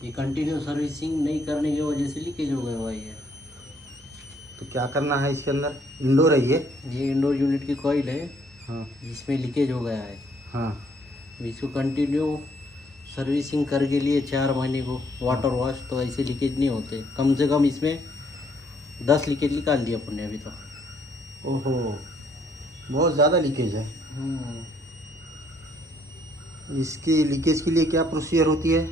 ये continue servicing नहीं करने की वजह से लीकेज हो गया हुआ है। तो क्या करना है इसके अंदर? इंडोर है ये इंडोर यूनिट की कॉइल है हाँ जिसमें लीकेज हो गया है। हाँ इसको कंटिन्यू सर्विसिंग करके लिए 4 महीने को वाटर वॉश, तो ऐसे लीकेज नहीं होते। कम से कम इसमें 10 लीकेज निकाल दिया अपन ने अभी तक। ओहो, बहुत ज़्यादा लीकेज है। इसकी लीकेज के लिए क्या प्रोसीजर होती है?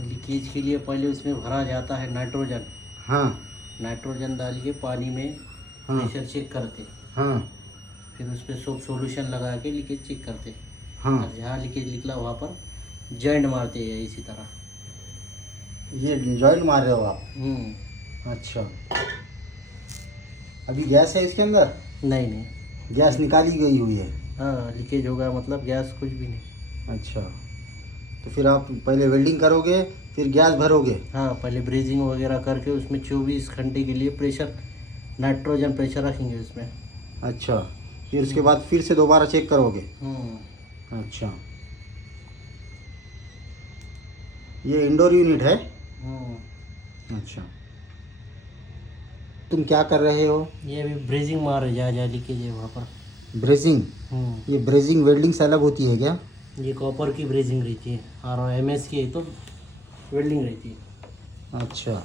लीकेज के लिए पहले उसमें भरा जाता है नाइट्रोजन। हाँ नाइट्रोजन डाल के पानी में हाँ प्रेशर चेक करते, हाँ फिर उस पर सोप सोल्यूशन लगा के लीकेज चेक करते, हाँ। और जहाँ लीकेज निकला वहाँ पर जॉइंट मारते हैं इसी तरह। ये जॉइंट मार रहे हो आप? अच्छा, अभी गैस है इसके अंदर? नहीं नहीं। गैस निकाली गई हुई है? हाँ, लीकेज होगा मतलब गैस कुछ भी नहीं। अच्छा, तो फिर आप पहले वेल्डिंग करोगे फिर गैस भरोगे? हाँ, पहले ब्रीजिंग वगैरह करके उसमें 24 घंटे के लिए प्रेशर, नाइट्रोजन प्रेशर रखेंगे उसमें। अच्छा, फिर उसके बाद फिर से दोबारा चेक करोगे? हम्म। अच्छा, ये इंडोर यूनिट है? हम्म। अच्छा, तुम क्या कर रहे हो? ये अभी ब्रीजिंग मार रहे, जहाँ लीकेज है वहाँ पर। ब्रेजिंग? ये ब्रेजिंग वेल्डिंग से अलग होती है क्या? ये कॉपर की ब्रेजिंग रहती है, और MS की है तो वेल्डिंग रहती है। अच्छा,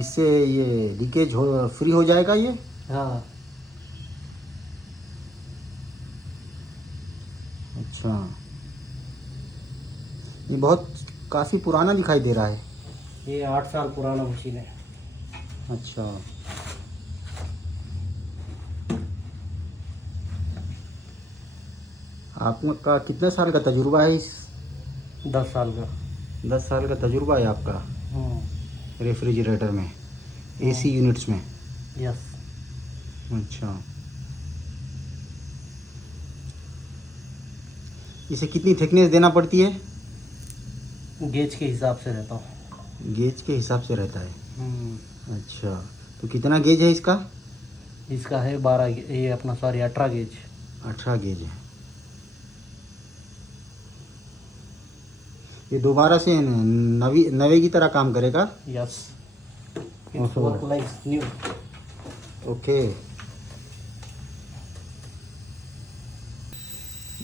इससे ये लीकेज हो फ्री हो जाएगा ये? हाँ। अच्छा, ये बहुत काफ़ी पुराना दिखाई दे रहा है। ये 8 साल पुराना मशीन है। अच्छा, आपका कितने साल का तजुर्बा है इस? 10 साल का। 10 साल का तजुर्बा है आपका रेफ्रिजरेटर में, AC यूनिट्स में? यस। अच्छा, इसे कितनी थिकनेस देना पड़ती है? गेज के हिसाब से रहता हूँ। गेज के हिसाब से रहता है। अच्छा, तो कितना गेज है इसका? इसका है 12, ये अपना सॉरी 18 गेज। 18 गेज है। ये दोबारा से नवे की तरह काम करेगा? यस, इट्स ओहो। Work like new. ओके,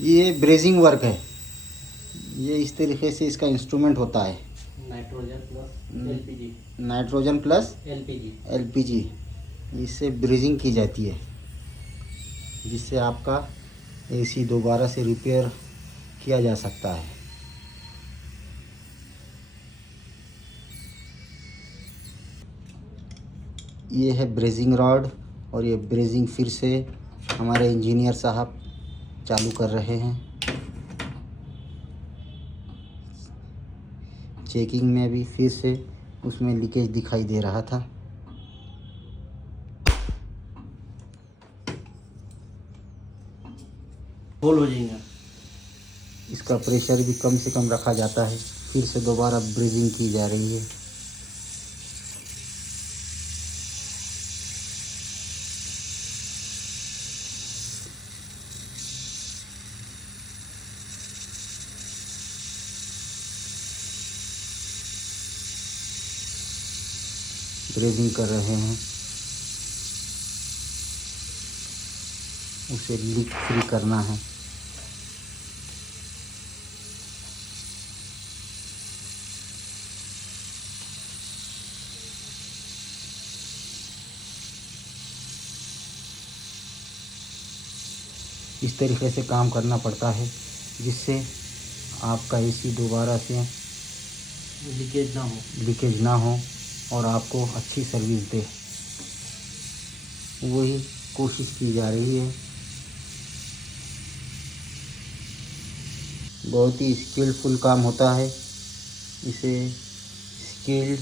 ये ब्रेजिंग वर्क है, ये इस तरीके से इसका इंस्ट्रूमेंट होता है। Nitrogen plus LPG। Nitrogen plus LPG। LPG, इससे ब्रीजिंग की जाती है जिससे आपका AC दोबारा से रिपेयर किया जा सकता है। ये है ब्रेजिंग रॉड, और ये ब्रेजिंग फिर से हमारे इंजीनियर साहब चालू कर रहे हैं। चेकिंग में भी फिर से उसमें लीकेज दिखाई दे रहा था। होल हो जाएगा। इसका प्रेशर भी कम से कम रखा जाता है, फिर से दोबारा ब्रीजिंग की जा रही है। ब्रीजिंग कर रहे हैं, उसे लीक फ्री करना है। इस तरीके से काम करना पड़ता है जिससे आपका AC दोबारा से लीकेज ना हो और आपको अच्छी सर्विस दे, वही कोशिश की जा रही है। बहुत ही स्किलफुल काम होता है, इसे स्किल्ड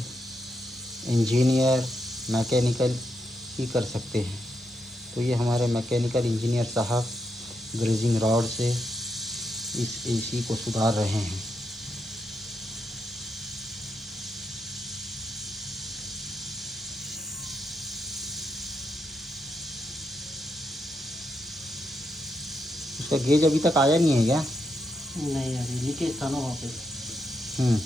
इंजीनियर मैकेनिकल ही कर सकते हैं। तो ये हमारे मैकेनिकल इंजीनियर साहब ग्रेजिंग रॉड से इस AC को सुधार रहे हैं। उसका गेज अभी तक आया नहीं है क्या? नहीं अभी लीकेज था ना वापस, हम्म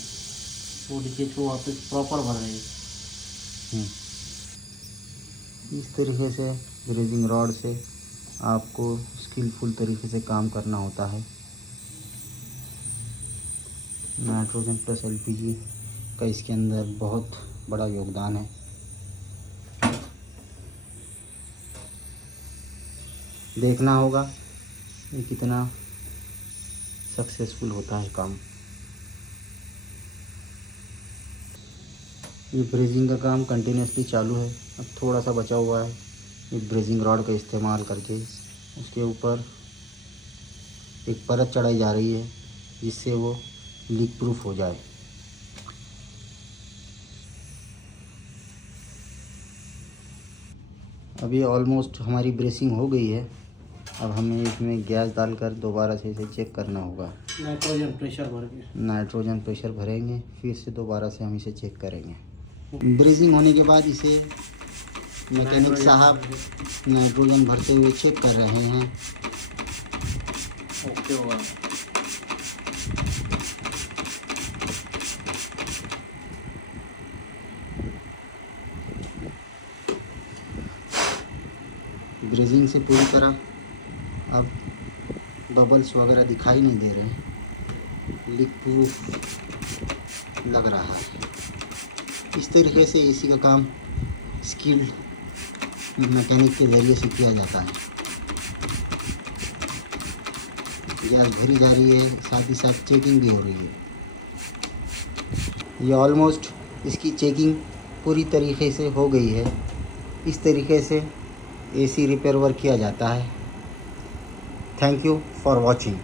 वो लीकेज को वापस प्रॉपर भर रही है। इस तरीके से ब्रेजिंग रॉड से आपको स्किलफुल तरीके से काम करना होता है। नाइट्रोजन प्लस एलपीजी का इसके अंदर बहुत बड़ा योगदान है। देखना होगा ये कितना सक्सेसफुल होता है काम। ये ब्रेजिंग का काम कंटिन्यूसली चालू है। अब थोड़ा सा बचा हुआ है, ये ब्रेजिंग रॉड का इस्तेमाल करके उसके ऊपर एक परत चढ़ाई जा रही है जिससे वो लीक प्रूफ हो जाए। अभी ऑलमोस्ट हमारी ब्रेसिंग हो गई है। अब हमें इसमें गैस डालकर दोबारा से इसे चेक करना होगा। नाइट्रोजन प्रेशर भर के नाइट्रोजन प्रेशर भरेंगे, फिर से दोबारा से हम इसे चेक करेंगे। ब्रेजिंग होने के बाद इसे मैकेनिक साहब नाइट्रोजन भरते हुए चेक कर रहे हैं। ओके हुआ। ब्रेजिंग से पूरी तरह अब बबल्स वगैरह दिखाई नहीं दे रहे हैं, लीक प्रूफ लग रहा है। इस तरीके से एसी का काम स्किल्ड मैकेनिक के ज़रिए से किया जाता है। गैस भरी जा रही है, साथ ही साथ चेकिंग भी हो रही है। ये ऑलमोस्ट इसकी चेकिंग पूरी तरीके से हो गई है। इस तरीके से एसी रिपेयर वर्क किया जाता है। Thank you for watching.